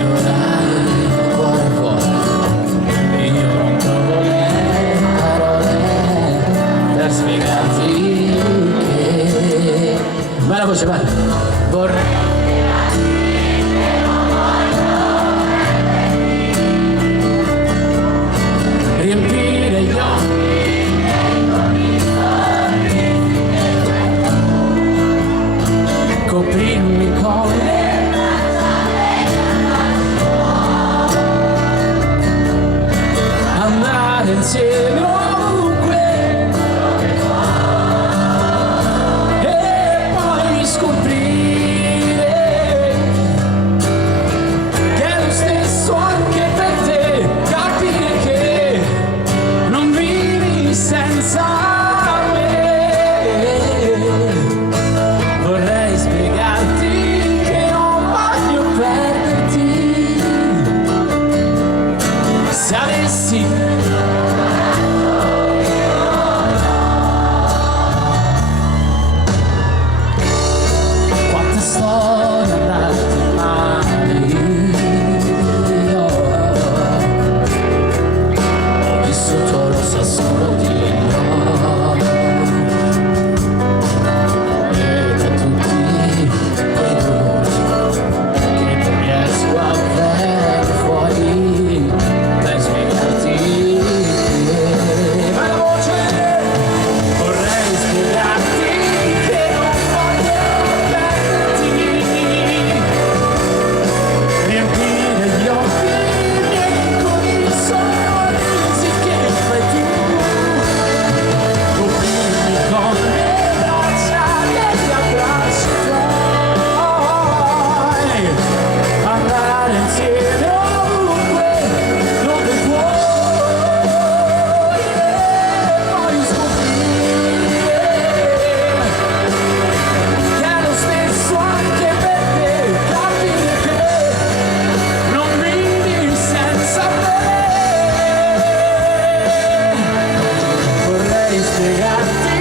orai il cuore vuole, io non trovo le parole per spiegarti che... Vai la voce, vai! Vorrei riempire gli occhi coprirmi con le andare insieme ovunque e poi scoprire che è lo stesso anche per te, capire che non vivi senza me. Vorrei spiegarti che non voglio perderti. Se avessi quante storie andate male, io ho vissuto lo so solo Dio. E da tutti quei dolori che non riesco a vedere fuori per spiegarti che vai la voce. Vorrei spiegarti che non voglio perderti, riempire gli occhi miei con i sorrisi che fai tu, coprirmi con le braccia degli abbracci tuoi, andare insieme ovunque dove vuoi e poi scoprire che è lo stesso anche per te, capire che non vivi senza me. Vorrei spiegarti